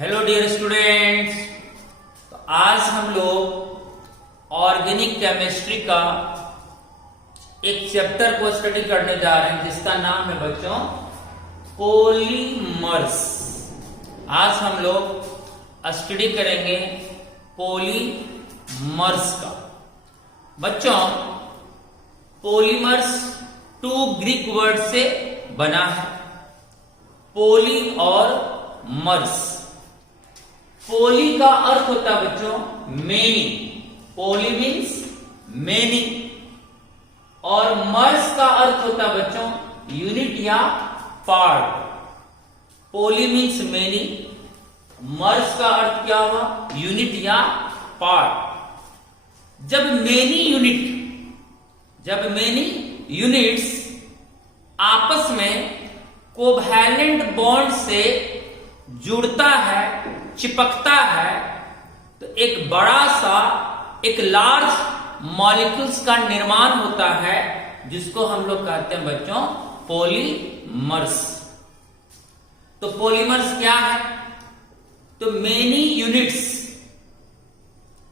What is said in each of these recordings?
Hello dear students. तो आज हम लोग ऑर्गेनिक केमिस्ट्री का एक चैप्टर को स्टडी करने जा रहे हैं जिसका नाम है बच्चों पॉलीमर्स। आज हम लोग स्टडी करेंगे पॉलीमर्स का। बच्चों पॉलीमर्स टू ग्रीक वर्ड से बना है, पोली और मर्स। पोली का अर्थ होता है बच्चों मेनी, पोली मीन्स मेनी, और मर्स का अर्थ होता है बच्चों यूनिट या पार्ट। पोली मीन्स मेनी, मर्स का अर्थ क्या हुआ यूनिट या पार्ट। जब मेनी यूनिट्स आपस में कोवैलेंट बॉन्ड से जुड़ता है, चिपकता है, तो एक बड़ा सा एक लार्ज मॉलिक्यूल्स का निर्माण होता है जिसको हम लोग कहते हैं बच्चों पॉलीमर्स। तो पॉलीमर्स क्या है? तो मेनी यूनिट्स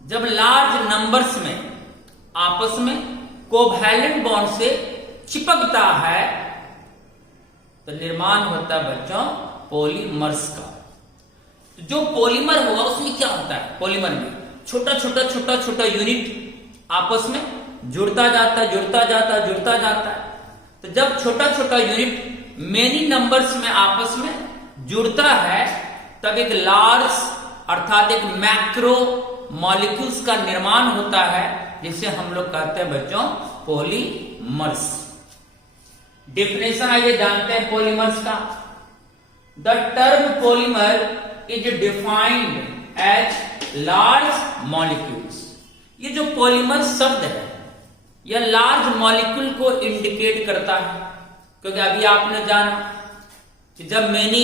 जब लार्ज नंबर्स में आपस में कोवैलेंट बॉन्ड से चिपकता है तो निर्माण होता है बच्चों पॉलीमर्स का। जो पॉलीमर होगा उसमें क्या होता है? पॉलीमर में छोटा यूनिट आपस में जुड़ता जाता है। तो जब छोटा यूनिट मेनी नंबर्स में आपस में जुड़ता है तब एक लार्ज अर्थात एक मैक्रो मॉलिक्यूल्स का निर्माण होता है जिसे हम लोग कहते हैं बच्चों पॉलीमर्स। डेफिनेशन आइए जानते हैं पॉलीमर्स का। The term polymer is defined as large molecules। ये जो पॉलीमर शब्द है यह लार्ज मॉलिक्यूल को इंडिकेट करता है, क्योंकि अभी आपने जाना कि जब मेनी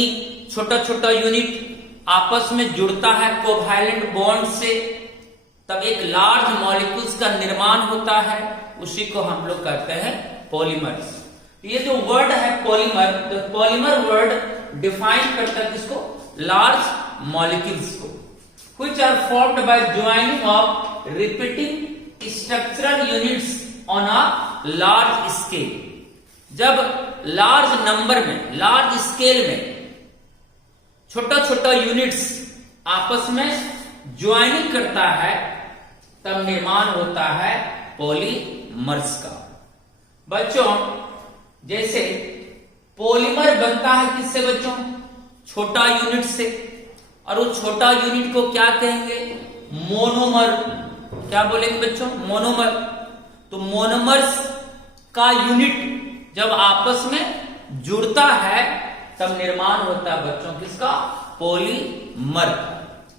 छोटा यूनिट आपस में जुड़ता है कोवैलेंट बॉन्ड से तब एक लार्ज मॉलिक्यूल्स का निर्माण होता है, उसी को हम लोग कहते हैं पॉलीमर्स। ये जो वर्ड है पॉलीमर, तो पॉलीमर वर्ड डिफाइन करता है किसको? लार्ज मॉलिक्यूल्स को, which are formed by joining of repeating structural units on a large scale। जब लार्ज नंबर में, लार्ज स्केल में छोटा यूनिट्स आपस में ज्वाइनिंग करता है तब निर्माण होता है पॉलीमर्स का। बच्चों जैसे पॉलीमर बनता है किससे बच्चों? छोटा यूनिट से, और वो छोटा यूनिट को क्या कहेंगे? मोनोमर। क्या बोलेंगे बच्चों? मोनोमर। तो मोनोमर्स का यूनिट जब आपस में जुड़ता है तब निर्माण होता है बच्चों किसका? पॉलीमर।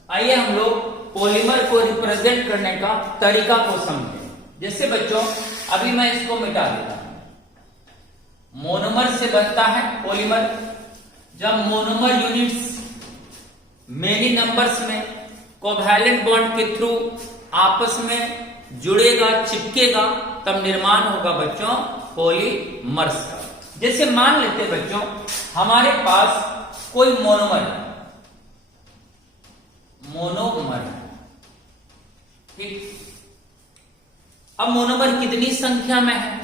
आइए हम लोग पॉलीमर को रिप्रेजेंट करने का तरीका को समझें। जैसे बच्चों अभी मैं इसको मिटा देता हूं। मोनोमर से बनता है पॉलीमर। जब मोनोमर यूनिट्स मेनी नंबर्स में कोवैलेंट बॉन्ड के थ्रू आपस में जुड़ेगा, चिपकेगा, तब निर्माण होगा बच्चों पॉलीमर्स का। जैसे मान लेते बच्चों हमारे पास कोई मोनोमर है, ठीक। अब मोनोमर कितनी संख्या में है?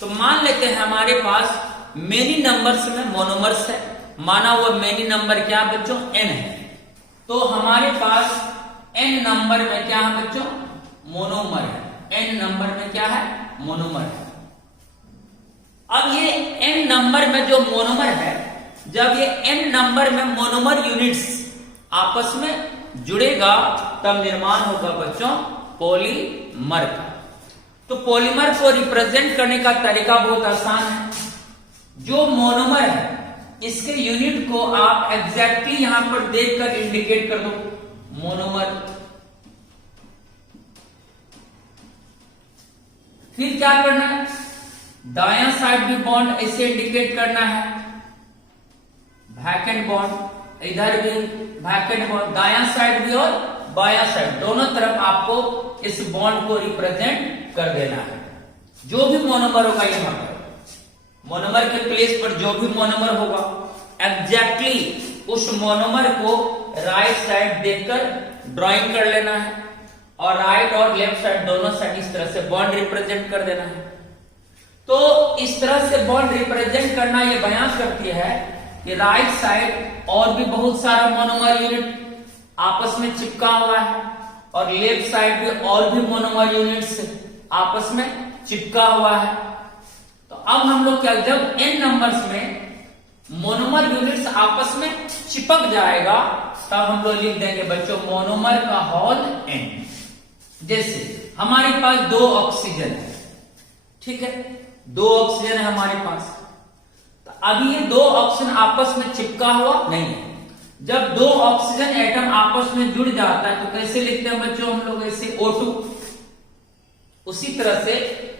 तो मान लेते हैं हमारे पास मेनी नंबर्स में मोनोमर्स है। माना हुआ मेनी नंबर क्या बच्चों? n है। तो हमारे पास n नंबर में क्या है बच्चों? मोनोमर है। n नंबर में क्या है? मोनोमर है। अब ये n नंबर में जो मोनोमर है, जब ये n नंबर में मोनोमर यूनिट्स आपस में जुड़ेगा तब निर्माण होगा बच्चों पॉलीमर का। तो पॉलीमर को रिप्रेजेंट करने का तरीका बहुत आसान है। जो मोनोमर है इसके यूनिट को आप एग्जैक्टली यहां पर देखकर इंडिकेट कर दो, मोनोमर। फिर क्या करना है? दायां साइड भी बॉन्ड ऐसे इंडिकेट करना है, वैकेंट बॉन्ड, इधर भी वैकेंट बॉन्ड, दायां साइड भी और बायां साइड दोनों तरफ आपको इस बॉन्ड को रिप्रेजेंट कर देना है। जो भी मोनोमर होगा यहां पर, मोनोमर के प्लेस पर जो भी मोनोमर होगा एग्जैक्टली उस मोनोमर को राइट साइड देखकर ड्राइंग कर लेना है और राइट और लेफ्ट साइड दोनों साइड इस तरह से बॉन्ड रिप्रेजेंट कर देना है। तो इस तरह से बॉन्ड रिप्रेजेंट करना ये बयान करती है कि राइट साइड और भी बहुत सारा मोनोमर यूनिट आपस में चिपका हुआ है और लेफ्ट साइड भी और भी मोनोमर यूनिट्स आपस में चिपका हुआ है। तो अब हम लोग क्या, जब n नंबर्स में मोनोमर यूनिट्स आपस में चिपक जाएगा तब हम लोग लिख देंगे बच्चों मोनोमर का होल n। जैसे हमारे पास 2 ऑक्सीजन है, ठीक है, 2 ऑक्सीजन है हमारे पास। तो अभी ये 2 ऑक्सीजन आपस में चिपका हुआ नहीं है। जब 2 ऑक्सीजन एटम आपस में जुड़ जाता है तो कैसे लिखते हैं बच्चों हम लोग, ऐसे O2। उसी तरह से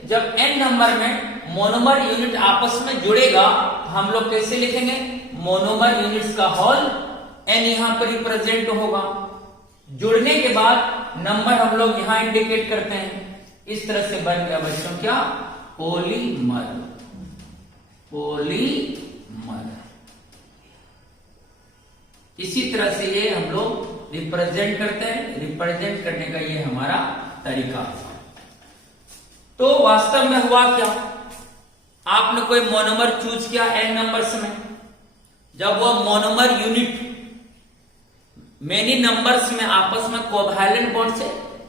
जब n नंबर में मोनोमर यूनिट आपस में जुड़ेगा तो हम लोग कैसे लिखेंगे, मोनोमर यूनिट्स का होल n यहां पर रिप्रेजेंट होगा। जुड़ने के बाद नंबर हम लोग यहां इंडिकेट करते हैं। इस तरह से बन गया बच्चों क्या, पॉलीमर। पॉलीमर इसी तरह से ये हम लोग रिप्रेजेंट करते हैं। रिप्रेजेंट करने का ये हमारा तरीका है। तो वास्तव में हुआ क्या, आपने कोई मोनोमर चूज किया n नंबर्स में, जब वो मोनोमर यूनिट मेनी नंबर्स में आपस में कोवैलेंट बॉन्ड से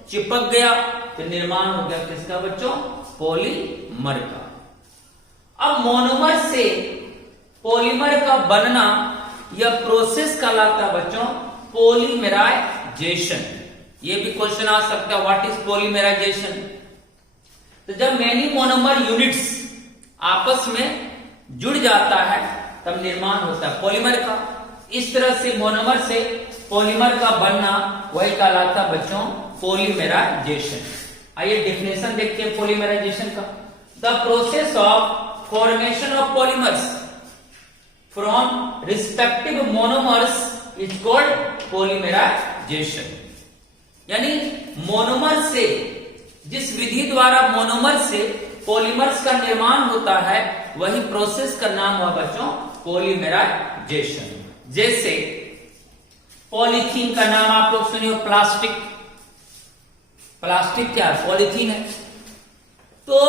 चिपक गया तो निर्माण हो गया किसका बच्चों, पॉलीमर का। अब मोनोमर से पॉलीमर का बनना यह प्रोसेस कहलाता है बच्चों पॉलीमराइजेशन। ये भी क्वेश्चन आ सकता है, व्हाट इज पॉलीमराइजेशन। तो जब मेनी मोनोमर यूनिट्स आपस में जुड़ जाता है तब निर्माण होता है पॉलीमर का। इस तरह से मोनोमर से पॉलीमर का बनना वही कहलाता है बच्चों पॉलीमराइजेशन। आइए डेफिनेशन देखते हैं पॉलीमराइजेशन का। The process of formation of polymers from respective monomers is called polymerisation. यानी मोनोमर से, जिस विधि द्वारा मोनोमर से पॉलीमर्स का निर्माण होता है वही प्रोसेस का नाम हुआ बच्चों पॉलीमराइजेशन। जैसे पॉलीथीन का नाम आप लोग सुनिए, प्लास्टिक। प्लास्टिक क्या है, पॉलीथीन है। तो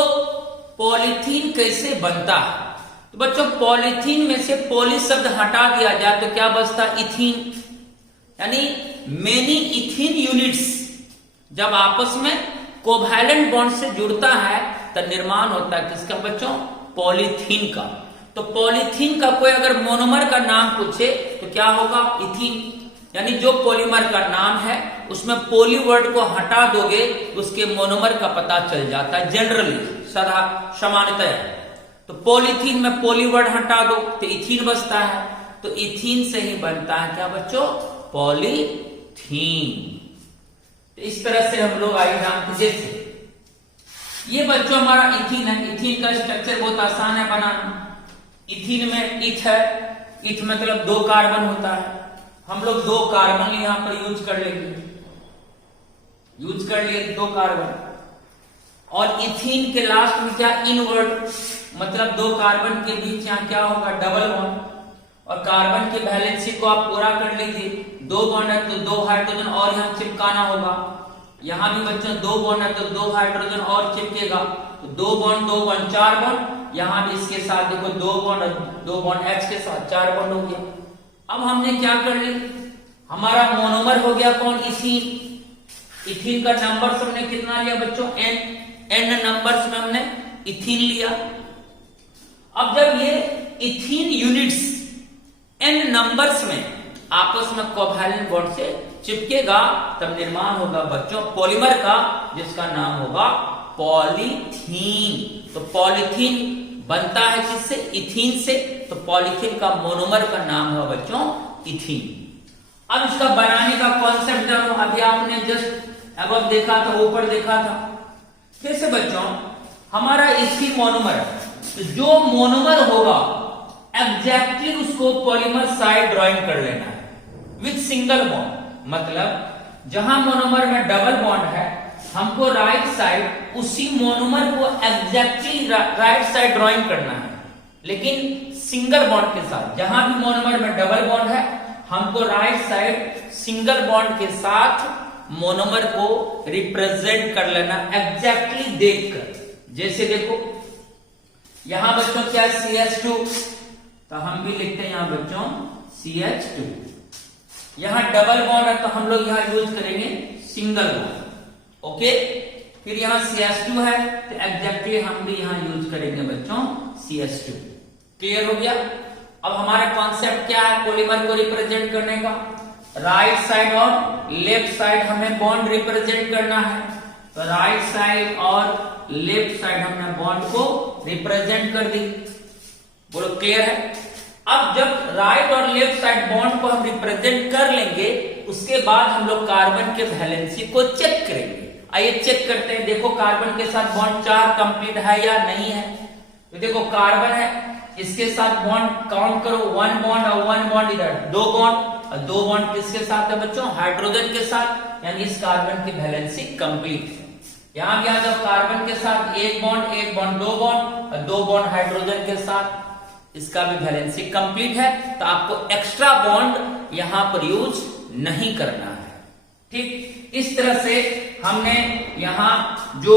पॉलीथीन कैसे बनता है, तो बच्चों पॉलीथीन में से पॉली शब्द हटा दिया जाए तो क्या बचता, इथीन। यानी मेनी इथीन यूनिट्स जब आपस में कोवैलेंट बॉन्ड से जुड़ता है तब निर्माण होता है किसका बच्चों, पॉलीथीन का। तो पॉलीथीन का कोई अगर मोनोमर का नाम पूछे तो क्या होगा, इथीन। यानी जो पॉलीमर का नाम है उसमें पॉली वर्ड को हटा दोगे उसके मोनोमर का पता चल जाता है जनरली, सदा सामान्यतः। तो पॉलीथीन में पॉली वर्ड हटा दो तो इथीन बचता है। तो इथीन से ही बनता है क्या बच्चों, पॉलीथीन। तो इस तरह से हम लोग आगे जानते। जैसे ये बच्चों हमारा इथीन है। इथीन का स्ट्रक्चर बहुत आसान है बनाना। इथीन में इथ है, इथ मतलब 2 कार्बन होता है। हम लोग 2 कार्बन यहां पर यूज कर लेंगे, यूज कर लिए 2 कार्बन। और इथीन के लास्ट में क्या, इनवर्ड मतलब 2 कार्बन के बीच यहां क्या होगा, डबल बॉन्ड। और कार्बन की वैलेंसी को आप पूरा कर लीजिए, 2 बॉन्ड है तो 2 हाइड्रोजन और यहां चिपकाना होगा। यहां भी बच्चों 2 बॉन्ड है तो 2 हाइड्रोजन और चिपकेगा, तो 2 बॉन्ड 2 बॉन्ड 4 बॉन्ड। यहां भी इसके साथ देखो 2 बॉन्ड और 2 बॉन्ड H के साथ 4 बॉन्ड हो गया। अब हमने क्या कर ली, हमारा मोनोमर हो गया कौन, इथीन। इथीन का नंबर हमने कितना लिया बच्चों, n नंबर्स में हमने इथीन लिया। अब जब ये इथीन यूनिट्स n नंबर्स में आपस में कोवैलेंट बॉन्ड से चिपकेगा तब निर्माण होगा बच्चों पॉलीमर का, जिसका नाम होगा पॉलीथीन। तो पॉलीथीन बनता है किससे, इथीन से। तो पॉलीथीन का मोनोमर का नाम हुआ बच्चों इथीन। अब इसका बनाने का कॉन्सेप्ट जानो। अभी आपने जस्ट अब देखा था, ऊपर देखा था। कैसे बच्चों, हमारा इथीन मोनोमर, तो जो मोनोमर होगा एग्जैक्टली उसको पॉलीमर साइड ड्राइंग कर लेना है विथ सिंगल बॉन्ड। मतलब जहां मोनोमर में डबल बॉन्ड है हमको राइट साइड उसी मोनोमर को एग्जैक्टली राइट साइड ड्राइंग करना है, लेकिन सिंगल बॉन्ड के साथ। जहां भी मोनोमर में डबल बॉन्ड है हमको राइट साइड सिंगल बॉन्ड के साथ मोनोमर को रिप्रेजेंट कर लेना एग्जैक्टली देखकर। जैसे देखो यहां बच्चों क्या CH2, तो हम भी लिखते हैं यहां बच्चों CH2। यहां डबल बॉन्ड है तो हम लोग यहां यूज करेंगे सिंगल बॉन्ड। ओके, फिर यहां CH2 है तो एग्जैक्टली हम भी यहां यूज करेंगे बच्चों CH2। क्लियर हो गया। अब हमारा कॉन्सेप्ट क्या है पॉलीमर को रिप्रेजेंट करने का? राइट साइड और लेफ्ट साइड हमें बॉन्ड रिप्रेजेंट करना है, तो राइट साइड और लेफ्ट साइड हमने बॉन्ड को रिप्रेजेंट कर दी। बोलो क्लियर है। अब जब राइट और लेफ्ट साइड बॉन्ड को हम रिप्रेजेंट कर लेंगे, उसके बाद हम लोग कार्बन के वैलेंसी को चेक करेंगे। आइए चेक करते हैं। देखो कार्बन के साथ बॉन्ड 4 कंप्लीट है या नहीं है। तो देखो कार्बन है, इसके साथ बॉन्ड काउंट करो, 1 बॉन्ड और 1 बॉन्ड इधर, 2 बॉन्ड, और 2 बॉन्ड किसके साथ है बच्चों? हाइड्रोजन के साथ, यानी इस कार्बन की वैलेंसी कंप्लीट है। यहां भी जब कार्बन के साथ 1 बॉन्ड 2 बॉन्ड और 2 बॉन्ड हाइड्रोजन के साथ, इसका भी वैलेंसी कंप्लीट है, तो आपको एक्स्ट्रा बॉन्ड यहां पर यूज नहीं करना है। ठीक, इस तरह से हमने यहां जो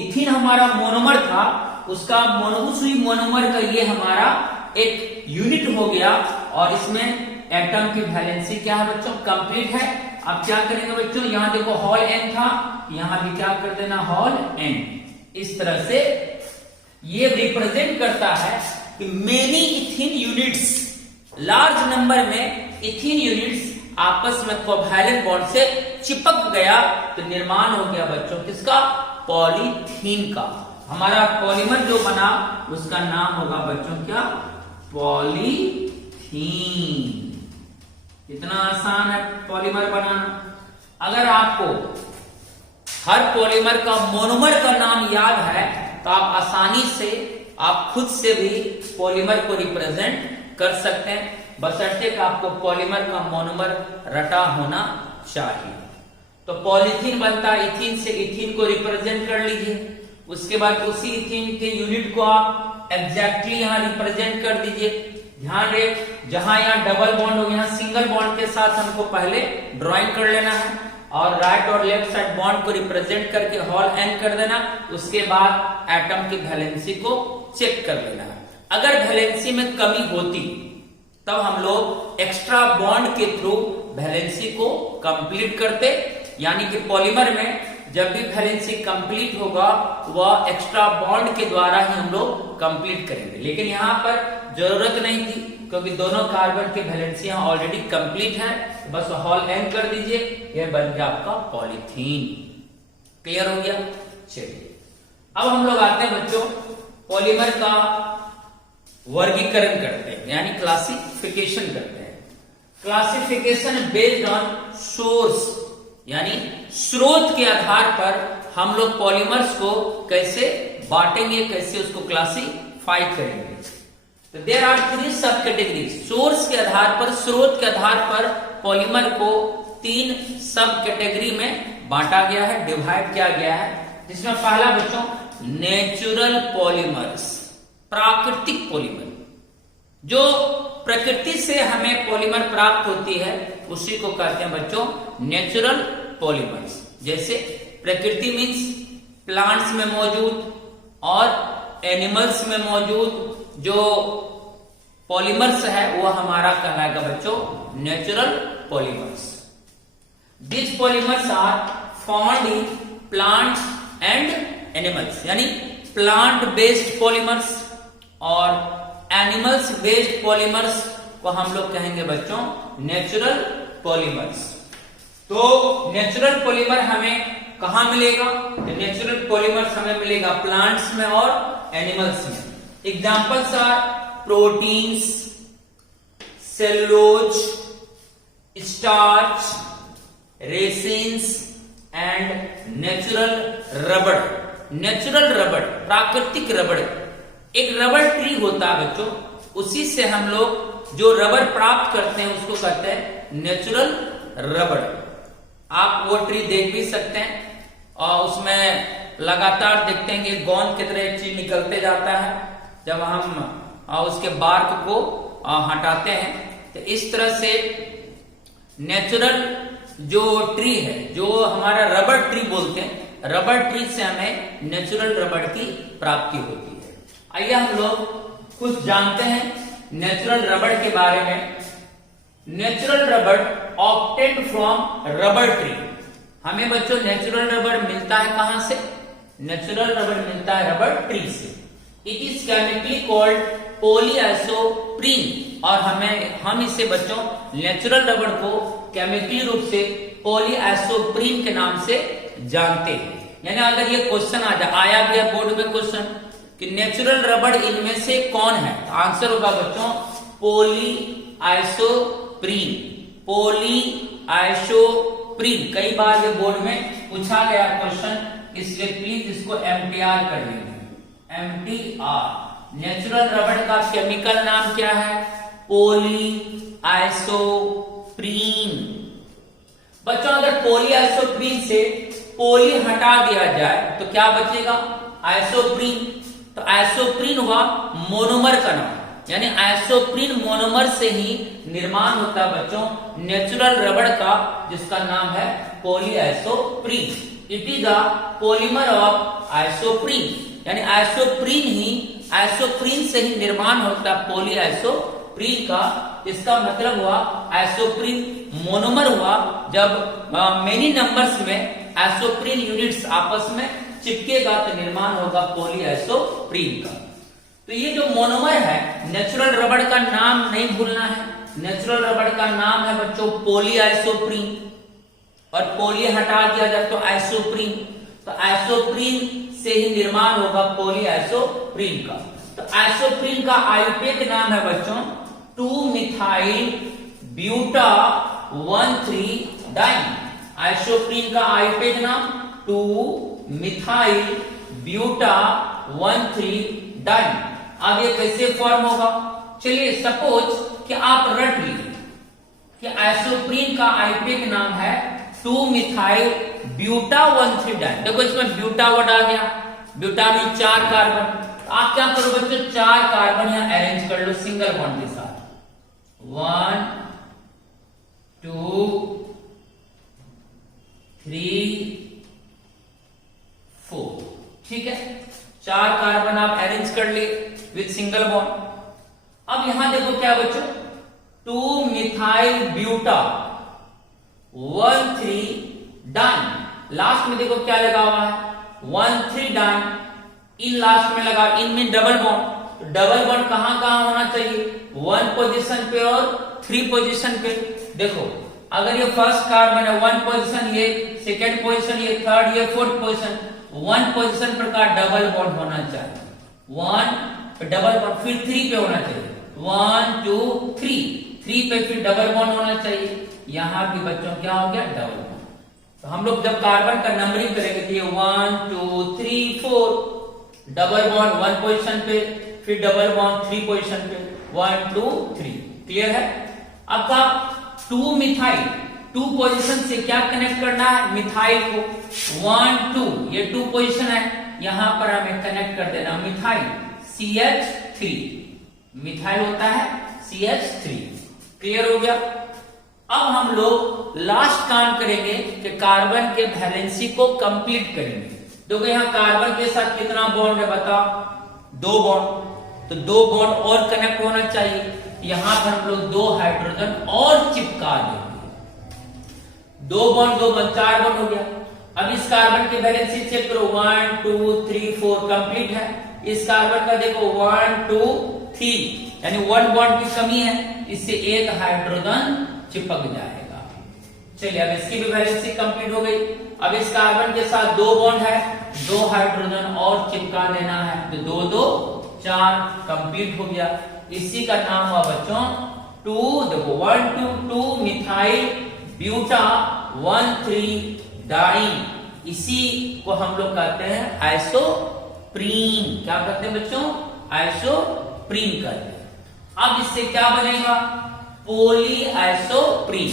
इथीन हमारा मोनोमर था, उसका मोनोमर का ये हमारा एक यूनिट हो गया, और इसमें एटम की वैलेंसी क्या है बच्चों? कंप्लीट है। अब क्या करेंगे बच्चों? यहां देखो हॉल n था, यहां भी क्या कर देना? Hall n। इस तरह से ये रिप्रेजेंट करता है कि many ethene units, large number में इथीन यूनिट्स आपस में कोवैलेंट बॉन्ड से चिपक गया, तो निर्माण हो गया बच्चों किसका? पॉलीथीन का। हमारा पॉलीमर जो बना उसका नाम होगा बच्चों क्या? पॉलीथीन। इतना आसान है पॉलीमर बनाना। अगर आपको हर पॉलीमर का मोनोमर का नाम याद है तो आप आसानी से आप खुद से भी पॉलीमर को रिप्रेजेंट कर सकते हैं, बशर्ते कि आपको पॉलीमर का मोनोमर रटा होना चाहिए। तो पॉलीथीन बनता है इथीन से, इथीन को रिप्रेजेंट कर लीजिए। उसके बाद उसी इथीन के यूनिट को आप एग्जैक्टली यहां रिप्रेजेंट कर दीजिए। ध्यान रहे, जहां यहां डबल बॉन्ड हो, यहां सिंगल बॉन्ड के साथ हमको पहले ड्राइंग कर लेना है, और राइट और लेफ्ट साइड बॉन्ड को रिप्रेजेंट करके हॉल n कर देना। उसके बाद एटम की वैलेंसी को चेक कर लेना है। अगर वैलेंसी में कमी होती तब हम लोग एक्स्ट्रा बॉन्ड के थ्रू वैलेंसी को कंप्लीट करते, यानी कि पॉलीमर में जब भी वैलेंसी कंप्लीट होगा वह एक्स्ट्रा बॉन्ड के द्वारा ही हम लोग कंप्लीट करेंगे। लेकिन यहाँ पर जरूरत नहीं थी, क्योंकि दोनों कार्बन की वैलेंसी यहाँ ऑलरेडी कंप्लीट है, बस हॉल n कर दीजिए, यह बन गया आपका पॉलीथीन। क्लियर हो गया। चलिए अब हम लोग आते हैं बच्चों पॉलीमर का वर्गीकरण करते हैं, यानी क्लासिफिकेशन करते हैं। क्लासिफिकेशन बेस्ड ऑन सोर्स, यानी स्रोत के आधार पर हम लोग पॉलीमर्स को कैसे बांटेंगे, कैसे उसको क्लासिफाई करेंगे। तो देयर आर 3 सब कैटेगरी। सोर्स के आधार पर, स्रोत के आधार पर पॉलीमर को 3 सब कैटेगरी में बांटा गया है, डिवाइड किया गया है। जिसमें पहला बच्चों नेचुरल पॉलीमर्स, प्राकृतिक पॉलीमर। जो प्रकृति से हमें पॉलीमर प्राप्त होती है उसी को कहते हैं बच्चों नेचुरल पॉलीमर्स। जैसे प्रकृति मीन्स प्लांट्स में मौजूद और एनिमल्स में मौजूद जो पॉलीमर्स है वो हमारा कहलाएगा बच्चों natural polymers. This polymers are found in plants and animals, यानी प्लांट बेस्ड पॉलीमर्स और एनिमल्स बेस्ड पॉलीमर्स को हम लोग कहेंगे बच्चों नेचुरल पॉलीमर्स। तो नेचुरल पॉलीमर हमें कहां मिलेगा? तो नेचुरल पॉलीमर्स हमें मिलेगा प्लांट्स में और एनिमल्स में। Examples are proteins, cellulose, starch, resins and natural रबड़। नेचुरल रबड़, प्राकृतिक रबड़। एक रबड़ ट्री होता है बच्चों, उसी से हम लोग जो रबड़ प्राप्त करते हैं उसको कहते हैं नेचुरल रबड़। आप वो ट्री देख भी सकते हैं और उसमें लगातार देखते हैं कि गोंद की तरह एक चीज निकलते जाता है। जब हम उसके बार्क को हटाते हैं तो इस तरह से नेचुरल जो ट्री है, जो हमारा रबर ट्री बोलते हैं, रबर ट्री से हमें नेचुरल रबर की प्राप्ति होती है। आइए हम लोग कुछ जानते हैं नेचुरल रबर के बारे में। Natural rubber obtained from rubber tree. हमें बच्चों नेचुरल रबर मिलता है कहां से? नेचुरल रबर मिलता है रबर ट्री से। इट इज केमिकली कॉल्ड पॉलीआइसोप्रीन, और हम इसे बच्चों नेचुरल रबर को केमिकली रूप से पॉलीआइसोप्रीन के नाम से जानते हैं। यानी अगर ये क्वेश्चन आया भी है बोर्ड में क्वेश्चन कि नेचुरल रबर इनमें से कौन है, तो आंसर होगा बच्चों पॉलीआइसोप्रीन। पॉलीआइसोप्रीन कई बार ये बोर्ड में पूछा गया क्वेश्चन, इसलिए प्लीज इसको एमटीआर कर लीजिए। एमटीआर। नेचुरल रबर का केमिकल नाम क्या है? पॉलीआइसोप्रीन। बच्चों अगर पॉलीआइसोप्रीन से पोली हटा दिया जाए तो क्या बचेगा? आइसोप्रीन। तो आइसोप्रीन हुआ मोनोमर का नाम, यानी आइसोप्रीन मोनोमर से ही निर्माण होता है बच्चों नेचुरल रबर का, जिसका नाम है polyisoprene. It is a polymer of isoprene, यानी आइसोप्रीन से ही निर्माण होता है पॉलीआइसोप्रीन का। इसका मतलब हुआ आइसोप्रीन मोनोमर हुआ जब मेनी नंबर्स में आइसोप्रीन यूनिट्स आपस में चिपकेगा तो निर्माण होगा पॉलीआइसोप्रीन का। तो ये जो मोनोमर है, नेचुरल रबर का नाम नहीं भूलना है। नेचुरल रबर का नाम है बच्चों पॉलीआइसोप्रीन, और पॉली हटा दिया जाए तो आइसोप्रीन, तो आइसोप्रीन से ही निर्माण होगा पॉलीआइसोप्रीन का। तो आइसोप्रीन का आयुर्वेदिक नाम है बच्चों 2-मिथाइल ब्यूटा 1,3-डाइन। आइसोप्रीन का आयुर्वेदिक नाम 2-मिथाइल ब्यूटा 1,3-डाइन। अब ये कैसे फॉर्म होगा? चलिए सपोज कि आप रट लीजिए कि आइसोप्रीन का आयुर्वेदिक नाम है 2-मिथाइल ब्यूटा 1,3-डाइन। देखो इसमें ब्यूटा वर्ड आ गया, ब्यूटा में 4 कार्बन। तो आप क्या करो बच्चों, 4 कार्बन यहां अरेंज कर लो सिंगल बॉन्ड के साथ। 1 2 3 4। ठीक है, 4 कार्बन आप अरेंज कर लिए विथ सिंगल बॉन्ड। अब यहां देखो क्या बच्चों 2-मिथाइल ब्यूटा 1,3-डाइन। लास्ट में देखो क्या लगा हुआ है 1,3-डाइन। इन लास्ट में लगा, इन में डबल बॉन्ड। तो डबल बॉन्ड कहां कहां होना चाहिए? 1 पोजीशन पे और 3 पोजीशन पे। देखो अगर ये फर्स्ट कार्बन है 1 पोजीशन, ये सेकेंड पोजीशन, ये थर्ड, ये 4th पोजीशन, 1 पोजीशन पर का डबल बॉन्ड होना चाहिए। 1 पे डबल बॉन्ड, फिर 3 पे होना चाहिए। 1 2 3 पे फिर डबल बॉन्ड होना चाहिए। यहां भी बच्चों क्या हो गया? Double bond. तो हम लोग जब कार्बन का नंबरिंग करेंगे तो ये 1 2 3 4, डबल बॉन्ड 1 पोजीशन पे, फिर डबल बॉन्ड 3 पोजीशन पे, 1 2 3। क्लियर है? अब का 2-मिथाइल 2 पोजीशन से क्या कनेक्ट करना है? मिथाइल को 1 2, ये 2 पोजीशन है, यहां पर हमें कनेक्ट कर देना मिथाइल CH3। मिथाइल होता है CH3। क्लियर हो गया? अब हम लोग लास्ट काम करेंगे कि कार्बन के वैलेंसी को कंप्लीट करेंगे। देखो यहां कार्बन के साथ कितना बॉन्ड है बताओ? 2 बॉन्ड। तो 2 बॉन्ड और कनेक्ट होना चाहिए। यहां पर हम लोग 2 हाइड्रोजन और चिपका देंगे। 2 बॉन्ड 2 बॉन्ड 4 बॉन्ड हो गया। अब इस कार्बन की वैलेंसी चेक करो 1 2 3 4 कंप्लीट है। इस कार्बन का देखो 1 2 3, यानी 1 बॉन्ड की कमी है, इससे 1 हाइड्रोजन चिपक जाएगा। चलिए अब इसकी भी वैलेंसी कंप्लीट हो गई। अब इस कार्बन के साथ 2 बॉन्ड है, 2 हाइड्रोजन और चिपका देना है, तो 2 2 4 कंप्लीट हो गया। इसी का नाम हुआ बच्चों 2 देखो 1 2 2-मिथाइल ब्यूटा 1,3-डाइन। इसी को हम लोग कहते हैं आइसोप्रीन। क्या कहते हैं बच्चों? आइसोप्रीन कहते हैं। अब इससे क्या बनेगा? पॉलीआइसोप्रीन।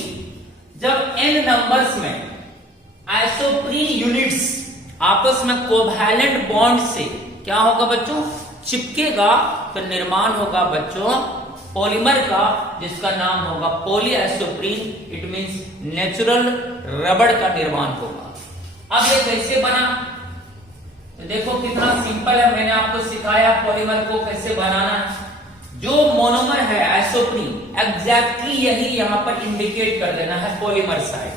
जब n नंबर्स में आइसोप्रीन यूनिट्स आपस में कोवैलेंट बॉन्ड से क्या होगा बच्चों? चिपकेगा तो निर्माण होगा बच्चों पॉलीमर का जिसका नाम होगा पॉलीआइसोप्रीन, इट मींस नेचुरल रबड़ का निर्माण होगा। अब ये कैसे बना, तो देखो कितना सिंपल है, मैंने आपको सिखाया पॉलीमर को कैसे बनाना है। जो मोनोमर है आइसोप्रीन, एग्जैक्टली यही यहां पर इंडिकेट कर देना है पॉलीमर साइड।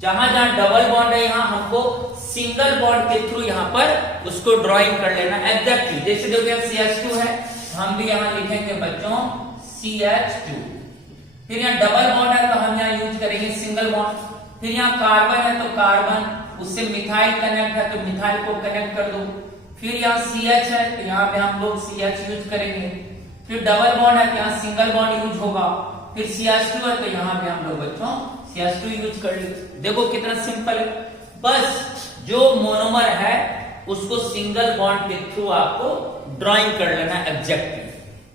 जहां जहां डबल बॉन्ड है यहां हमको सिंगल बॉन्ड के थ्रू यहां पर उसको ड्राइंग कर लेना एग्जैक्टली। जैसे देखो CH2 है, हम भी यहां लिखेंगे बच्चों CH2। फिर यहाँ डबल बॉन्ड है तो हम यहाँ यूज करेंगे सिंगल बॉन्ड। फिर यहाँ कार्बन है तो कार्बन, उससे मिथाइल कनेक्ट है तो मिथाइल को कनेक्ट कर दो। फिर यहाँ CH है तो यहाँ पे हम लोग CH यूज करेंगे। फिर डबल बॉन्ड है तो यहाँ सिंगल बॉन्ड यूज होगा। फिर CH2 है तो यहाँ पे हम लोग बच्चों CH2 यूज कर ली। देखो कितना सिंपल है, बस जो मोनोमर है उसको सिंगल बॉन्ड के थ्रू आपको ड्राइंग कर लेना एग्जैक्टली।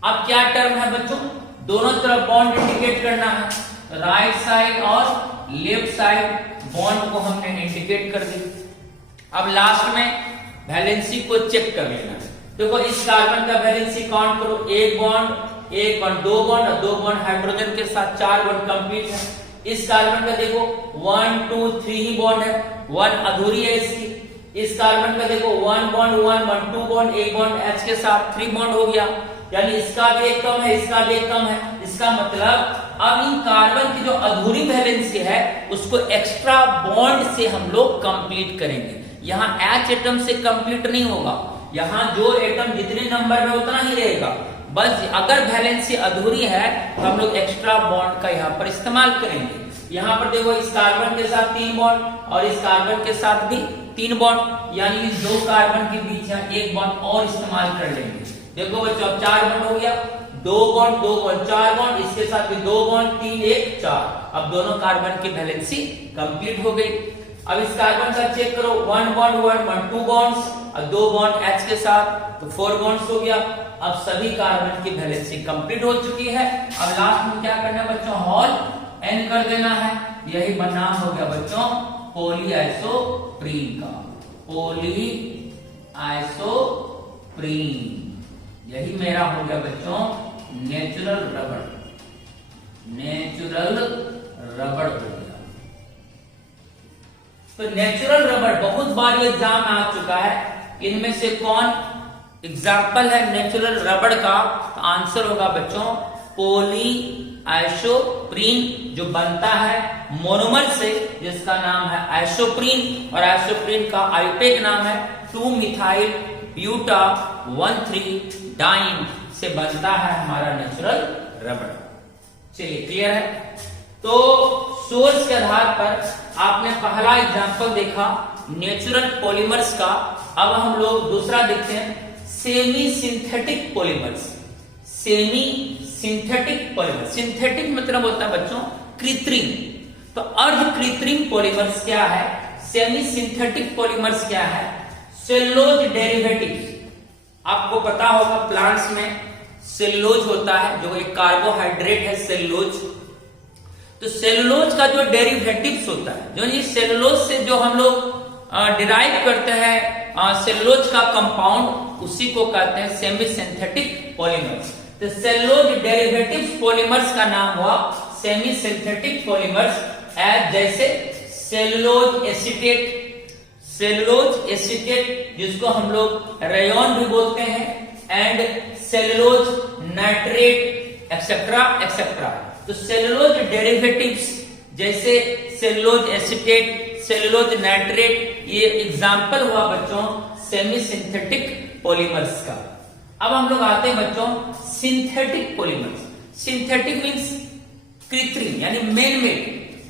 अब क्या टर्म है बच्चों, दोनों तरफ बॉन्ड इंडिकेट करना है, राइट साइड और लेफ्ट साइड बॉन्ड को हमने इंडिकेट कर दी। अब लास्ट में वैलेंसी को चेक कर लेना है। देखो इस कार्बन का वैलेंसी काउंट करो, एक बॉन्ड, दो बॉन्ड और दो बॉन्ड हाइड्रोजन के साथ 4 बॉन्ड कंप्लीट है। इस कार्बन का देखो 1 2 3 ही बॉन्ड है, 1 अधूरी है इसकी। इस कार्बन का देखो 1 बॉन्ड 1 2 बॉन्ड, एक बॉन्ड H के साथ 3 बॉन्ड हो गया, यानी इसका भी एक कम है, इसका भी एक कम है। इसका मतलब अब इन कार्बन की जो अधूरी वैलेंसी है उसको एक्स्ट्रा बॉन्ड से हम लोग कंप्लीट करेंगे। यहाँ H एटम से कंप्लीट नहीं होगा, यहाँ जो एटम जितने नंबर में उतना ही रहेगा। बस अगर वैलेंसी अधूरी है तो हम लोग एक्स्ट्रा बॉन्ड का यहाँ पर इस्तेमाल करेंगे। यहाँ पर देखो इस कार्बन के साथ 3 बॉन्ड और इस कार्बन के साथ भी 3 बॉन्ड, यानी इस 2 कार्बन के बीच यहाँ 1 बॉन्ड और इस्तेमाल कर लेंगे। देखो बच्चों अब 4 बॉन्ड हो गया, 2 बॉन्ड 4 बॉन्ड, इसके साथ भी 2 बॉन्ड 3 1 4। अब दोनों कार्बन की वैलेंसी कंप्लीट हो गई। अब इस कार्बन का चेक करो, 1 बॉन्ड 1 2 बॉन्ड्स और 2 बॉन्ड H के साथ तो 4 बॉन्ड्स हो गया। अब सभी कार्बन की वैलेंसी कंप्लीट हो चुकी है। अब लास्ट में क्या करना है बच्चों, हॉल N कर देना है। यही नाम हो गया बच्चों पॉलीआइसोप्रीन का, पॉलीआइसोप्रीन। यही मेरा हो गया बच्चों नेचुरल रबड़, नेचुरल रबड़ हो गया। तो नेचुरल रबड़ बहुत बार एग्जाम में आ चुका है, इनमें से कौन एग्जाम्पल है नेचुरल रबड़ का, तो आंसर होगा बच्चों पॉलीआइसोप्रीन, जो बनता है मोनोमर से जिसका नाम है आइसोप्रीन, और आइसोप्रीन का आयुर्वेदिक नाम है 2-मिथाइल ब्यूटा 1,3-डाइन से बनता है हमारा नेचुरल रबड़। चलिए क्लियर है। तो सोर्स के आधार पर आपने पहला एग्जांपल देखा नेचुरल पॉलीमर्स का। अब हम लोग दूसरा देखते हैं semi synthetic polymers. Semi synthetic polymers, synthetic मतलब होता है बच्चों कृत्रिम, तो अर्ध कृत्रिम पॉलीमर्स क्या है, सेमी सिंथेटिक पॉलीमर्स क्या है, सेलुलोज डेरिवेटिव्स। आपको पता होगा प्लांट्स में सेलुलोज होता है जो एक कार्बोहाइड्रेट है सेलुलोज। तो सेलुलोज का जो डेरिवेटिव्स होता है, जो ये सेलुलोज से जो हम लोग डिराइव करते हैं सेलुलोज का कंपाउंड, उसी को कहते हैं सेमी सिंथेटिक पॉलीमर्स। तो सेलुलोज डेरिवेटिव्स पॉलीमर्स का नाम हुआ सेमी सिंथेटिक पॉलीमर्स। जैसे सेलुलोज एसीटेट, सेलुलोज एसीटेट जिसको हम लोग रेयन भी बोलते हैं, and cellulose nitrate etcetera etcetera. तो सेलुलोज डेरिवेटिव्स जैसे सेलुलोज एसीटेट, सेलुलोज नाइट्रेट, ये एग्जाम्पल हुआ बच्चों सेमी सिंथेटिक पॉलीमर्स का। अब हम लोग आते हैं बच्चों सिंथेटिक पॉलीमर्स। सिंथेटिक मीन्स कृत्रिम, यानी मैन मेड,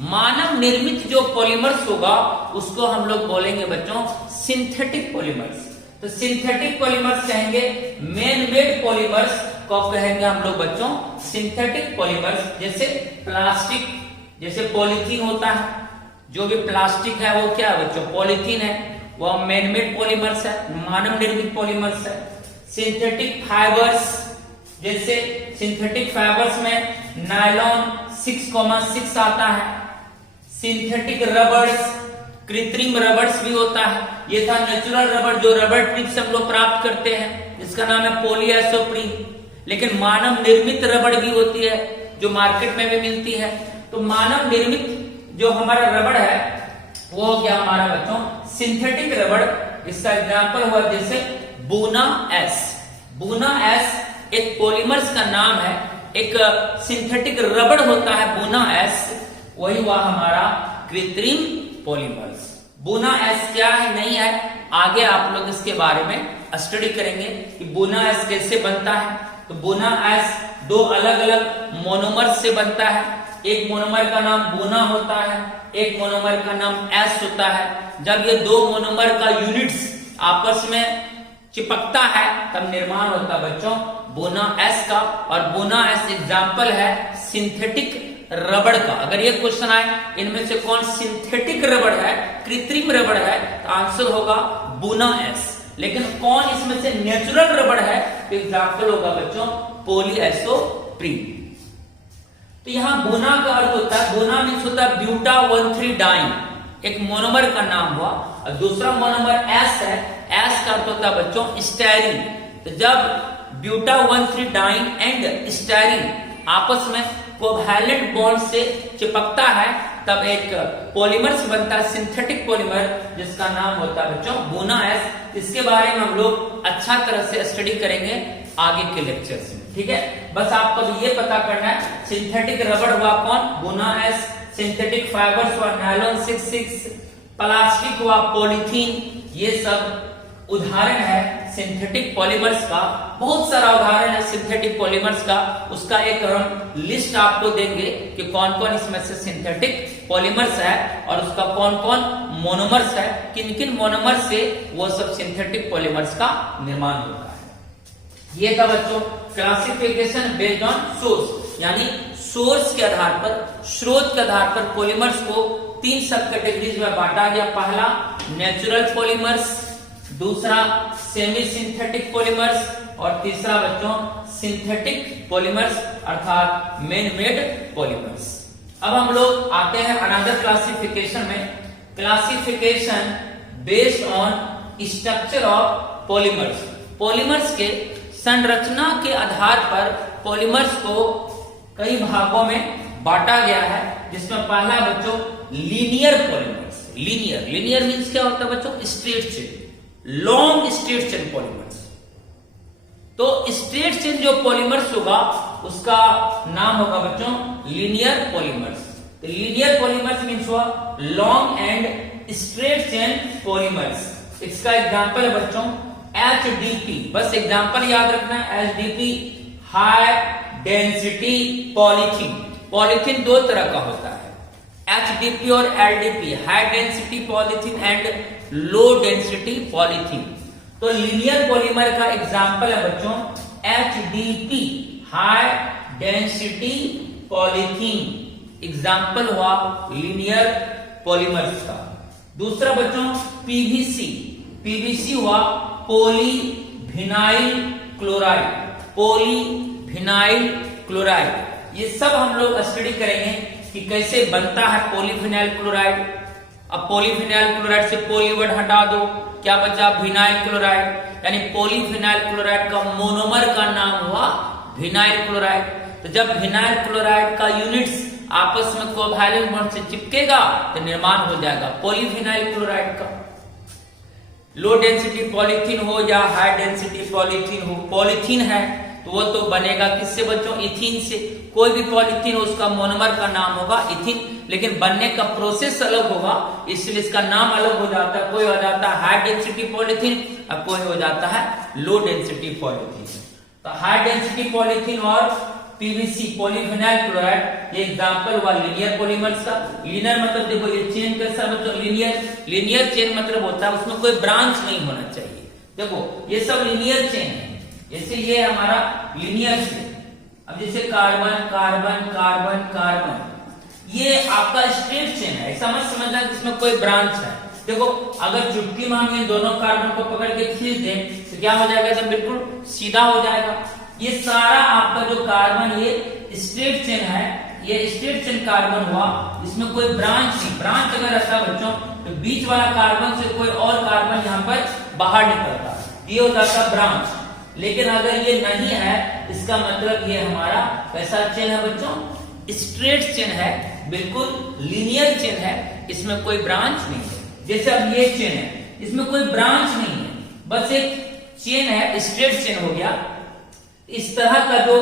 मानव निर्मित जो पॉलीमर्स होगा उसको हम लोग बोलेंगे बच्चों सिंथेटिक पॉलीमर्स। तो सिंथेटिक पॉलीमर्स कहेंगे, मैन मेड पॉलीमर्स को कहेंगे हम लोग बच्चों सिंथेटिक पॉलीमर्स। जैसे प्लास्टिक, जैसे पॉलीथीन होता है, जो भी प्लास्टिक है वो क्या है बच्चों पॉलीथीन है, वह मैन मेड पॉलीमर्स है, मानव निर्मित पॉलीमर्स है। सिंथेटिक फाइबर्स, जैसे सिंथेटिक फाइबर्स में नायलॉन 6,6 आता है। सिंथेटिक रबर्स, कृत्रिम रबर्स भी होता है। ये था नेचुरल रबड़ जो रबर ट्रिप से हम लोग प्राप्त करते हैं, जिसका नाम है पॉलीआइसोप्रीन। लेकिन मानव निर्मित रबड़ भी होती है जो मार्केट में भी मिलती है। तो मानव निर्मित जो हमारा रबड़ है वो हो गया हमारा बच्चों सिंथेटिक रबड़। इसका एग्जांपल हुआ जैसे बूना एस। बूना एस एक पॉलीमर्स का नाम है, एक सिंथेटिक रबड़ होता है बूना एस, वही हुआ हमारा कृत्रिम पॉलीमर्स। बूना एस क्या है नहीं है, आगे आप लोग इसके बारे में स्टडी करेंगे कि बूना एस कैसे बनता है। तो बूना एस दो अलग अलग मोनोमर्स से बनता है। एक मोनोमर का नाम बूना होता है, एक मोनोमर का नाम एस होता है। जब ये दो मोनोमर का यूनिट्स आपस में चिपकता है तब निर्माण होता है बच्चों बूना एस का। और बूना एस एग्जाम्पल है सिंथेटिक रबड़ का। अगर ये क्वेश्चन आए इनमें से कौन सिंथेटिक रबड़ है, कृत्रिम रबड़ है, तो आंसर होगा बूना एस। लेकिन कौन इसमें से नेचुरल रबड़ है, तो एग्जाम्पल होगा बच्चों पॉलीएसोप्रीन। तो यहां बूना का अर्थ होता है, बूना मीन्स होता है ब्यूटा 1,3 डाइन, एक मोनोमर का नाम हुआ। और दूसरा मोनोमर एस है, एस का अर्थ होता है बच्चों स्टायरीन। तो जब ब्यूटा 1,3 डाइन एंड स्टायरीन आपस में कोवैलेंट बॉन्ड से चिपकता है तब एक पॉलीमर्स बनता है, सिंथेटिक पॉलीमर, जिसका नाम होता है बच्चों बूना एस। इसके बारे में हम लोग अच्छा तरह से स्टडी करेंगे आगे के लेक्चर्स में, ठीक है। बस आपको ये पता करना है सिंथेटिक रबड़ हुआ कौन, बूना एस। सिंथेटिक फाइबर्स हुआ नायलॉन 66, प्लास्टिक हुआ पॉलीथीन। ये सब उदाहरण है सिंथेटिक पॉलीमर्स का। बहुत सारा उदाहरण है सिंथेटिक पॉलीमर्स का, उसका एक हम लिस्ट आपको देंगे कि कौन कौन इसमें से सिंथेटिक पॉलीमर्स है और उसका कौन कौन मोनोमर्स है, किन किन मोनोमर्स से वो सब सिंथेटिक पॉलीमर्स का निर्माण होता है। ये था बच्चों क्लासिफिकेशन बेस्ड ऑन सोर्स, यानी सोर्स के आधार पर, स्रोत के आधार पर पॉलीमर्स को 3 सब कैटेगरीज में बांटा गया। पहला नेचुरल पॉलीमर्स, दूसरा सेमी सिंथेटिक पॉलीमर्स और तीसरा बच्चों सिंथेटिक पॉलीमर्स अर्थात मैन मेड पॉलीमर्स। अब हम लोग आते हैं अनदर क्लासिफिकेशन में, classification based on structure of polymers. Polymers के संरचना के आधार पर पॉलीमर्स को कई भागों में बांटा गया है, जिसमें पहला बच्चों लीनियर पॉलीमर्स। लीनियर मींस क्या होता है बच्चों, straight chain, long straight chain polymers. तो स्ट्रेट चेन जो पॉलीमर्स होगा उसका नाम होगा बच्चों लीनियर पॉलीमर्स। तो लीनियर पॉलीमर्स मींस हुआ long and straight chain polymers. इसका एग्जांपल है बच्चों HDP, बस एग्जांपल याद रखना है HDP, high density polythene. Polythene दो तरह का होता है, HDP और LDP, high density polythene and low density polythene. तो लीनियर पॉलीमर का एग्जांपल है बच्चों HDP, high density polythene, example हुआ लीनियर पॉलीमर्स का। दूसरा बच्चों PVC हुआ पॉलीविनाइल क्लोराइड, पॉलीविनाइल क्लोराइड। ये सब हम लोग स्टडी करेंगे कि कैसे बनता है पॉलीविनाइल क्लोराइड। अब पॉलीविनाइल क्लोराइड से पॉली वर्ड हटा दो, क्या बचा विनाइल क्लोराइड, यानी पॉलीविनाइल क्लोराइड का मोनोमर का नाम हुआ विनाइल क्लोराइड। तो जब विनाइल क्लोराइड का यूनिट्स आपस में कोवैलेंट बॉन्ड से चिपकेगा तो निर्माण हो जाएगा पॉलीविनाइल क्लोराइड का। लो डेंसिटी पॉलीथीन हो या हाई डेंसिटी पॉलीथीन हो, पॉलीथीन है तो वो तो बनेगा किससे बच्चों, इथीन से। कोई भी पॉलीथीन हो उसका मोनोमर का नाम होगा इथीन, लेकिन बनने का प्रोसेस अलग होगा इसलिए इसका नाम अलग हो जाता है। कोई हो जाता है हाई डेंसिटी पॉलीथीन और कोई हो जाता है लो डेंसिटी पॉलीथीन। तो हाई डेंसिटी पॉलीथीन और PVC पॉलीविनाइल क्लोराइड, ये एग्जांपल हुआ लीनियर पॉलीमर्स का। लीनियर मतलब देखो ये चेन कैसा बच्चों, लीनियर चेन मतलब होता है उसमें कोई ब्रांच नहीं होना चाहिए। देखो ये सब लीनियर चेन है, जैसे ये हमारा लीनियर चेन। अब जैसे कार्बन कार्बन कार्बन कार्बन, ये आपका स्ट्रेट चेन है, ऐसा मत समझना जिसमें कोई ब्रांच है। देखो अगर चुटकी में हम इन दोनों कार्बन को पकड़ के खींच दें तो क्या हो जाएगा, तो बिल्कुल सीधा हो जाएगा। ये सारा आपका जो कार्बन ये स्ट्रेट चेन है, ये स्ट्रेट चेन कार्बन हुआ, इसमें कोई ब्रांच नहीं। ब्रांच अगर रहता बच्चों तो बीच वाला कार्बन से कोई और कार्बन यहाँ पर बाहर निकलता, ये हो जाता ब्रांच। लेकिन अगर ये नहीं है इसका मतलब ये हमारा कैसा चेन है बच्चों, स्ट्रेट चेन है, बिल्कुल लीनियर चेन है, इसमें कोई ब्रांच नहीं है। जैसे अब ये चेन है, इसमें कोई ब्रांच नहीं है, बस एक चेन है, स्ट्रेट चेन हो गया। इस तरह का जो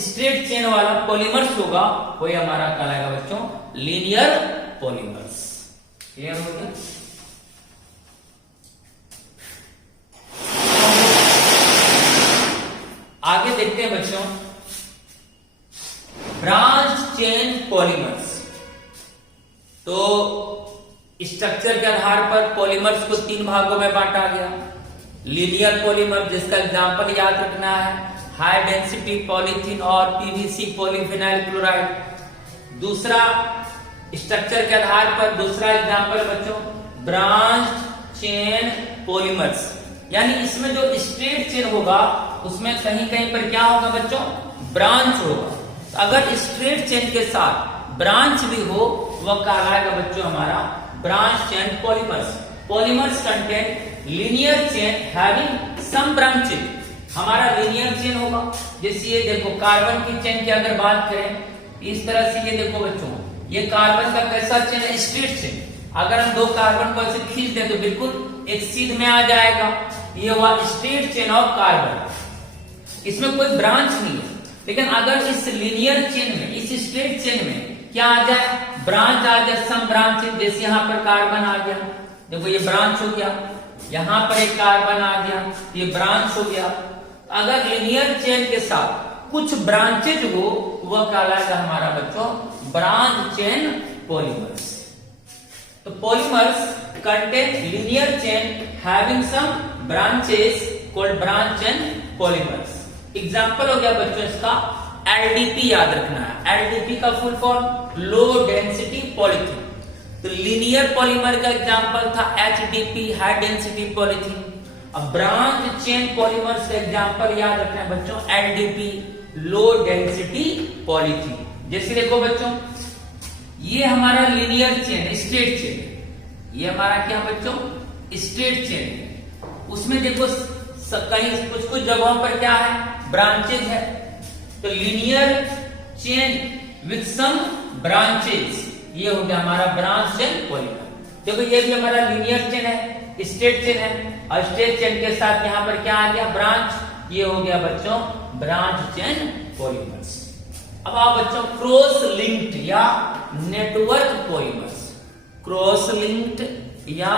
स्ट्रेट चेन वाला पॉलीमर्स होगा वही हमारा कहलाएगा बच्चों लीनियर पॉलीमर्स। क्लियर हो गया? आगे देखते हैं बच्चों ब्रांच चेन पॉलीमर्स। तो स्ट्रक्चर के आधार पर पॉलीमर्स को 3 भागों में बांटा गया। लीनियर पॉलीमर जिसका एग्जांपल याद रखना है हाई डेंसिटी पॉलीथीन और पीवीसी पॉलीफिनाइल क्लोराइड। दूसरा स्ट्रक्चर के आधार पर दूसरा एग्जांपल बच्चों ब्रांच चेन पॉलीमर्स, यानी इसमें जो स्ट्रेट चेन होगा उसमें कहीं कहीं पर क्या होगा बच्चों, ब्रांच होगा। तो अगर स्ट्रेट चेन के साथ ब्रांच भी हो वह कहलाएगा बच्चों हमारा branch chain polymers. Polymers contain linear chain having some branches. हमारा लीनियर चेन होगा, जैसे ये देखो कार्बन की चेन की अगर बात करें इस तरह से, ये देखो बच्चों ये कार्बन का कैसा चेन है, स्ट्रेट चेन। अगर हम 2 कार्बन को ऐसे खींच दें तो बिल्कुल एक सीध में आ जाएगा, ये हुआ स्ट्रेट चेन ऑफ कार्बन, इसमें कोई ब्रांच नहीं है। लेकिन अगर इस लीनियर चेन में, इस स्ट्रेट चेन में क्या आ जाए, ब्रांच आ जाए, सम ब्रांचेज। जैसे यहाँ पर कार्बन आ गया, देखो ये ब्रांच हो गया, यहां पर एक कार्बन आ गया, ये ब्रांच हो गया। अगर लीनियर चेन के साथ कुछ ब्रांचेज हो वह कहलाएगा हमारा बच्चों ब्रांच चेन पॉलीमर्स। तो polymers contain linear chain having some branches called branch chain polymers. Example हो गया बच्चों इसका एलडीपी, याद रखना है एलडीपी का full form low density polythene. तो लीनियर पॉलीमर का एग्जांपल था एचडीपी हाई डेंसिटी पॉलीथीन। अब ब्रांच चेन पॉलीमर्स का एग्जांपल याद रखना है बच्चों एलडीपी लो डेंसिटी पॉलीथीन। जैसे देखो बच्चों ये हमारा लीनियर चेन स्ट्रेट चेन, ये हमारा क्या बच्चों स्ट्रेट चेन। उसमें देखो कहीं कुछ जगहों पर क्या है, ब्रांचेज है। तो linear chain with some branches, ये हो गया हमारा ब्रांच चेन पॉलीमर। देखो ये भी हमारा लीनियर चेन है, स्ट्रेट चेन है, और स्ट्रेट चेन के साथ यहाँ पर क्या आ गया, ब्रांच, ये हो गया बच्चों ब्रांच चेन पॉलीमर्स। अब आओ बच्चों क्रॉस लिंक्ड या नेटवर्क पॉलीमर्स। क्रॉस लिंक्ड या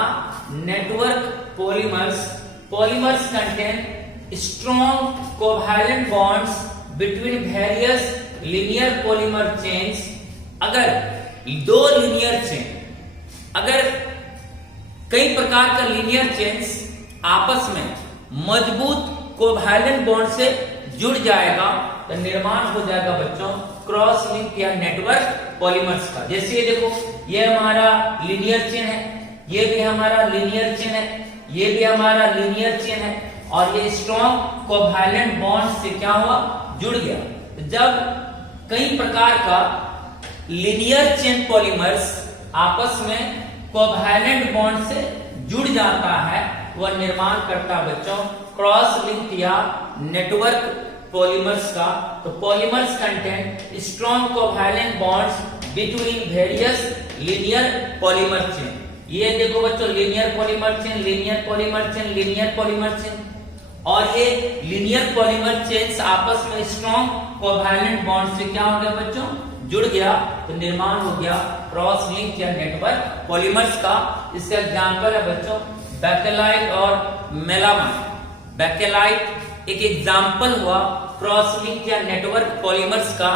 network polymers, polymers contain strong covalent bonds between various linear polymer chains. अगर 2 लीनियर चेन, अगर कई प्रकार का लीनियर चेन्स आपस में मजबूत कोवैलेंट बॉन्ड से जुड़ जाएगा तो निर्माण हो जाएगा बच्चों क्रॉस लिंक या नेटवर्क पॉलीमर्स का। जैसे ये देखो ये हमारा लीनियर चेन है, ये भी हमारा लीनियर चेन है, ये भी हमारा लीनियर चेन है, और ये स्ट्रॉन्ग कोवैलेंट बॉन्ड से क्या हुआ, जुड़ गया। जब कई प्रकार का लीनियर चेन पॉलीमर्स आपस में कोवैलेंट बॉन्ड से जुड़ जाता है वह निर्माण करता है बच्चों क्रॉस लिंक या नेटवर्क पॉलीमर्स का। तो polymers contain strong covalent bonds between various linear polymer chain. ये देखो बच्चों linear polymer chain, linear polymer chain, linear polymer chain, और ये लीनियर पॉलीमर चेन्स आपस में स्ट्रॉन्ग कोवैलेंट बॉन्ड से क्या हो गया बच्चों, जुड़ गया, तो निर्माण हो गया क्रॉस लिंक या नेटवर्क पॉलीमर्स का। इसका एग्जांपल है बच्चों बेकेलाइट और मेलामाइन। बेकेलाइट एक एग्जांपल हुआ क्रॉस लिंक या नेटवर्क पॉलीमर्स का,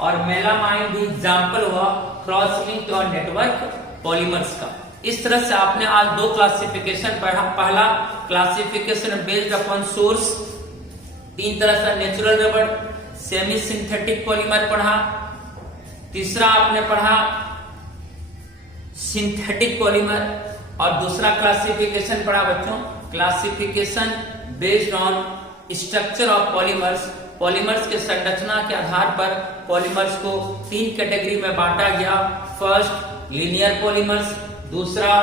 और मेलामाइन भी एग्जांपल हुआ क्रॉस लिंक और नेटवर्क पॉलीमर्स का। इस तरह से आपने आज 2 क्लासिफिकेशन पढ़ा। पहला क्लासिफिकेशन बेस्ड अपॉन सोर्स, 3 तरह से नेचुरल रबड़, सेमी सिंथेटिक पॉलीमर पढ़ा। तीसरा आपने पढ़ा सिंथेटिक पॉलीमर, और दूसरा क्लासिफिकेशन पढ़ा बच्चों classification based on structure of polymers. Polymers के संरचना के आधार पर पॉलीमर्स को 3 कैटेगरी में बांटा गया। फर्स्ट लीनियर पॉलीमर्स, दूसरा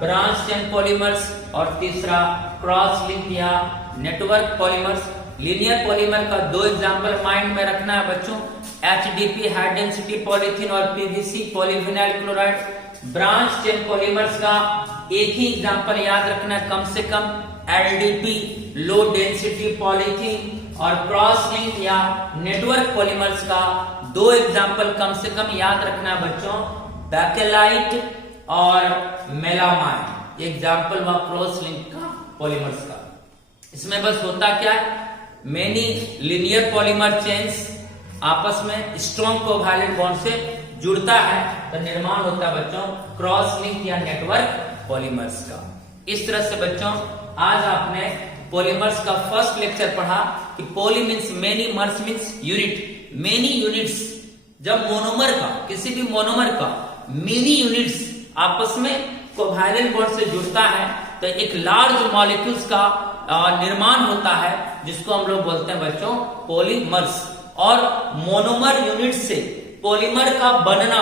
ब्रांच चेन पॉलीमर्स, और तीसरा क्रॉस लिंक या नेटवर्क पॉलीमर्स। लीनियर पॉलीमर का दो एग्जांपल माइंड में रखना है बच्चों, HDP हाई डेंसिटी पॉलीथीन और PVC polyvinyl chloride. Branch chain polymers का एक ही एग्जांपल याद रखना है कम से कम, LDP लो डेंसिटी पॉलीथीन, और क्रॉस लिंक या नेटवर्क पॉलीमर्स का दो एग्जांपल कम से कम याद रखना है बच्चों, बैकेलाइट और मेलामाइट। एग्जांपल हुआ क्रॉस लिंक का पॉलीमर्स का। इसमें बस होता क्या है, मेनी लीनियर पॉलीमर चेन्स आपस में स्ट्रॉन्ग कोवैलेंट बॉन्ड से जुड़ता है तो निर्माण होता है बच्चों क्रॉस लिंक या नेटवर्क पॉलीमर्स का। इस तरह से बच्चों आज आपने पॉलीमर्स का फर्स्ट लेक्चर पढ़ा कि पॉली मीन्स मेनी, मर्स मीन्स यूनिट, मेनी यूनिट्स। जब मोनोमर का, किसी भी मोनोमर का मेनी यूनिट्स आपस में कोवैलेंट बॉन्ड से जुड़ता है तो एक लार्ज मॉलिक्यूल्स का निर्माण होता है जिसको हम लोग बोलते हैं बच्चों पॉलीमर्स। और मोनोमर यूनिट से पॉलीमर का बनना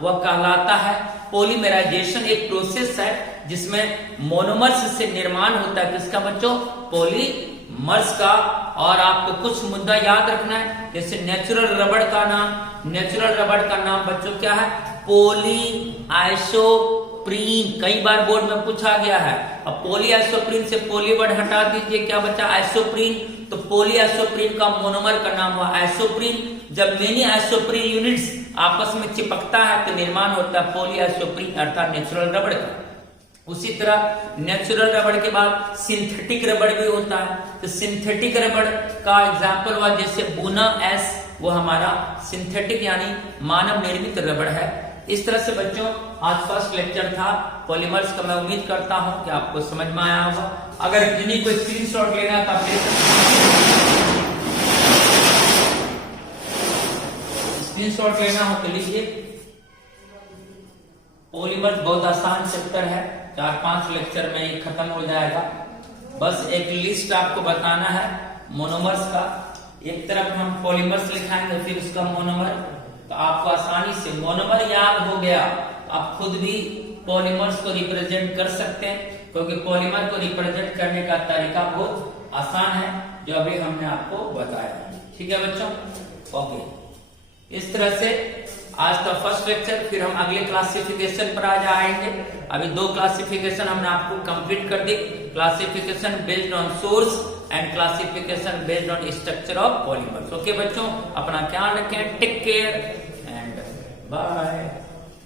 वह कहलाता है पॉलीमराइजेशन। एक प्रोसेस है जिसमें मोनोमर्स से निर्माण होता है किसका बच्चों, पॉलीमर्स का। और आपको कुछ मुद्दा याद रखना है, जैसे नेचुरल रबड़ का नाम, नेचुरल रबड़ का नाम बच्चों क्या है, पॉली आइसोप्रीन। कई बार बोर्ड में पूछा गया है। अब पॉली आइसोप्रीन से पॉली वर्ड हटा दीजिए, क्या बचा आइसोप्रीन। तो पॉली आइसोप्रीन का मोनोमर का नाम हुआ आइसोप्रीन। जब मेनी आइसोप्रीन यूनिट्स आपस में चिपकता है तो निर्माण होता है पॉली आइसोप्रीन अर्थात नेचुरल रबड़ का। उसी तरह नेचुरल रबड़ के बाद सिंथेटिक रबड़ भी होता है। तो सिंथेटिक रबड़ का एग्जाम्पल हुआ जैसे बूना एस, वो हमारा सिंथेटिक यानी मानव निर्मित रबड़ है। इस तरह से बच्चों आज फर्स्ट लेक्चर था पॉलीमर्स का। मैं उम्मीद करता हूं कि आपको समझ में आया होगा। अगर किन्हीं को स्क्रीनशॉट लेना है तो आप ले सकते हैं, स्क्रीनशॉट लेना हो तो लीजिए। पॉलीमर्स बहुत आसान चैप्टर है, 4-5 लेक्चर में ये खत्म हो जाएगा। बस एक लिस्ट आपको बताना है मोनोमर्स का। एक तरफ हम पॉलीमर्स लिखाएंगे फिर उसका मोनोमर, तो आपको आसानी से मोनोमर याद हो गया। आप खुद भी पॉलीमर्स को रिप्रेजेंट कर सकते हैं क्योंकि पॉलीमर को रिप्रेजेंट करने का तरीका बहुत आसान है जो अभी हमने आपको बताया। ठीक है बच्चों, ओके। इस तरह से आज का फर्स्ट लेक्चर, फिर हम अगले क्लासिफिकेशन पर आ जाएंगे। अभी 2 क्लासिफिकेशन हमने आपको कंप्लीट कर दी, classification based on source and classification based on structure of polymers. Okay बच्चों, अपना ख्याल रखें, टेक केयर एंड बाय।